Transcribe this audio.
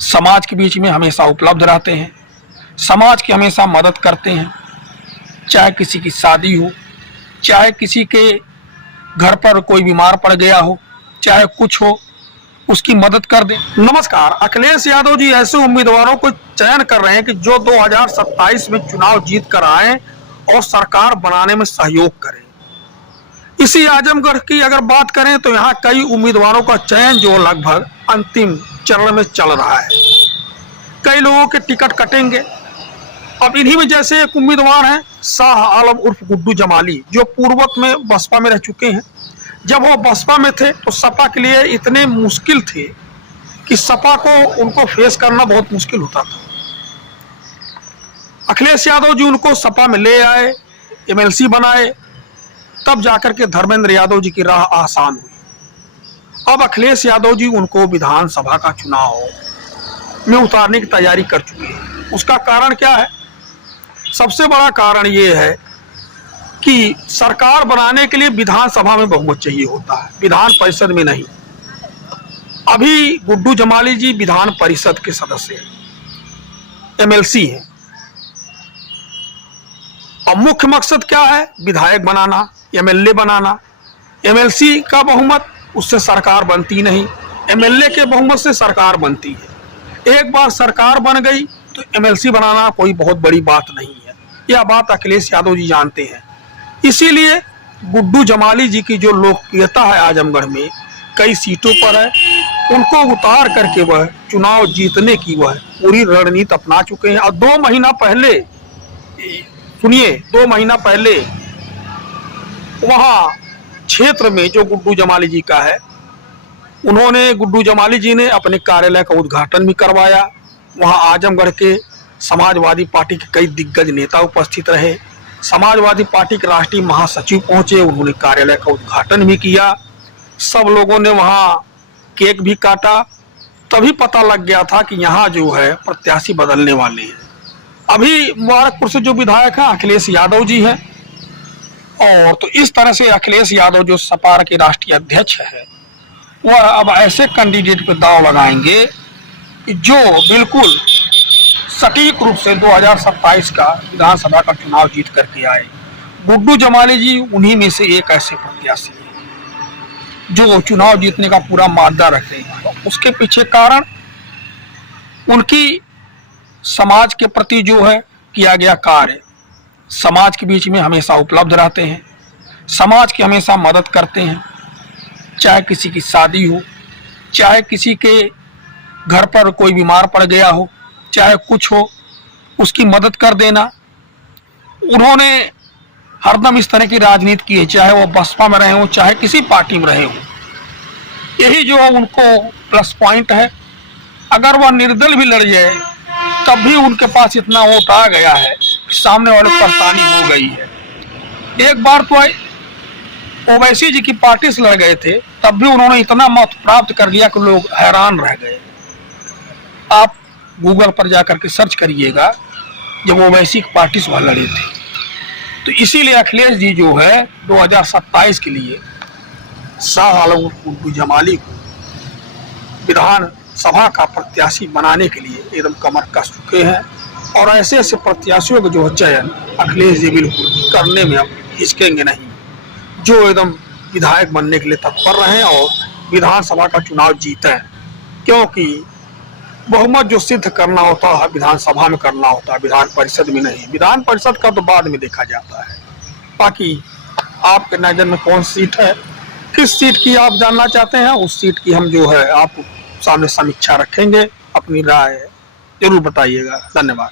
समाज के बीच में हमेशा उपलब्ध रहते हैं, समाज की हमेशा मदद करते हैं। चाहे किसी की शादी हो, चाहे किसी के घर पर कोई बीमार पड़ गया हो, चाहे कुछ हो, उसकी मदद कर दें। नमस्कार, अखिलेश यादव जी ऐसे उम्मीदवारों को चयन कर रहे हैं कि जो 2027 में चुनाव जीत कर आए और सरकार बनाने में सहयोग करें। इसी आजमगढ़ की अगर बात करें तो यहाँ कई उम्मीदवारों का चयन जो लगभग अंतिम चरण में चल रहा है। कई लोगों के टिकट कटेंगे। अब इन्हीं में जैसे एक उम्मीदवार हैं शाह आलम उर्फ गुड्डू जमाली, जो पूर्वत में बसपा में रह चुके हैं। जब वो बसपा में थे तो सपा के लिए इतने मुश्किल थे कि सपा को उनको फेस करना बहुत मुश्किल होता था। अखिलेश यादव जी उनको सपा में ले आए, एमएलसी बनाए, तब जाकर के धर्मेंद्र यादव जी की राह आसान हुई। अब अखिलेश यादव जी उनको विधानसभा का चुनाव में उतारने की तैयारी कर चुके हैं। उसका कारण क्या है? सबसे बड़ा कारण ये है कि सरकार बनाने के लिए विधानसभा में बहुमत चाहिए होता है, विधान परिषद में नहीं। अभी गुड्डू जमाली जी विधान परिषद के सदस्य हैं, एमएलसी हैं। अब मुख्य मकसद क्या है? विधायक बनाना, एमएलए बनाना। एमएलसी का बहुमत, उससे सरकार बनती नहीं, एमएलए के बहुमत से सरकार बनती है। एक बार सरकार बन गई तो एमएलसी बनाना कोई बहुत बड़ी बात नहीं है। यह बात अखिलेश यादव जी जानते हैं। इसीलिए गुड्डू जमाली जी की जो लोकप्रियता है आजमगढ़ में कई सीटों पर है, उनको उतार करके वह चुनाव जीतने की वह पूरी रणनीति अपना चुके हैं। और 2 महीना पहले, सुनिए, 2 महीना पहले वहाँ क्षेत्र में जो गुड्डू जमाली जी का है, उन्होंने, गुड्डू जमाली जी ने अपने कार्यालय का उद्घाटन भी करवाया। वहाँ आजमगढ़ के समाजवादी पार्टी के कई दिग्गज नेता उपस्थित रहे। समाजवादी पार्टी के राष्ट्रीय महासचिव पहुंचे, उन्होंने कार्यालय का उद्घाटन भी किया। सब लोगों ने वहां केक भी काटा। तभी पता लग गया था कि यहाँ जो है प्रत्याशी बदलने वाले हैं। अभी मुबारकपुर से जो विधायक हैं अखिलेश यादव जी हैं। और तो इस तरह से अखिलेश यादव जो सपा के राष्ट्रीय अध्यक्ष है, वह अब ऐसे कैंडिडेट पे दांव लगाएंगे कि जो बिल्कुल सटीक रूप से 2027 का विधानसभा का चुनाव जीत करके आए। गुड्डू जमाली जी उन्हीं में से एक ऐसे प्रत्याशी हैं जो चुनाव जीतने का पूरा मादा रखते हैं। तो उसके पीछे कारण उनकी समाज के प्रति जो है किया गया कार्य, समाज के बीच में हमेशा उपलब्ध रहते हैं, समाज की हमेशा मदद करते हैं। चाहे किसी की शादी हो, चाहे किसी के घर पर कोई बीमार पड़ गया हो, चाहे कुछ हो, उसकी मदद कर देना। उन्होंने हरदम इस तरह की राजनीति की है, चाहे वो बसपा में रहे हो, चाहे किसी पार्टी में रहे हो। यही जो उनको प्लस पॉइंट है। अगर वह निर्दल भी लड़ जाए तब भी उनके पास इतना वोट आ गया है कि सामने वाले परेशानी हो गई है। एक बार तो ओवैसी जी की पार्टी से लड़ गए थे, तब भी उन्होंने इतना मत प्राप्त कर लिया कि लोग हैरान रह गए। आप गूगल पर जाकर के सर्च करिएगा, जब ओवैसी की पार्टी से वह लड़े थे। तो इसीलिए अखिलेश जी जो है 2027 के लिए शाह आलम गुड्डू जमाली को विधानसभा का प्रत्याशी बनाने के लिए एकदम कमर कस चुके हैं। और ऐसे ऐसे प्रत्याशियों का जो चयन अखिलेश जी बिल्कुल करने में अब हिचकेंगे नहीं, जो एकदम विधायक बनने के लिए तत्पर रहे और विधानसभा का चुनाव जीते। क्योंकि बहुमत जो सिद्ध करना होता है विधानसभा में करना होता है, विधान परिषद में नहीं। विधान परिषद का तो बाद में देखा जाता है। बाकी आपके नजर में कौन सीट है, किस सीट की आप जानना चाहते हैं, उस सीट की हम जो है आप सामने समीक्षा रखेंगे। अपनी राय जरूर बताइएगा। धन्यवाद।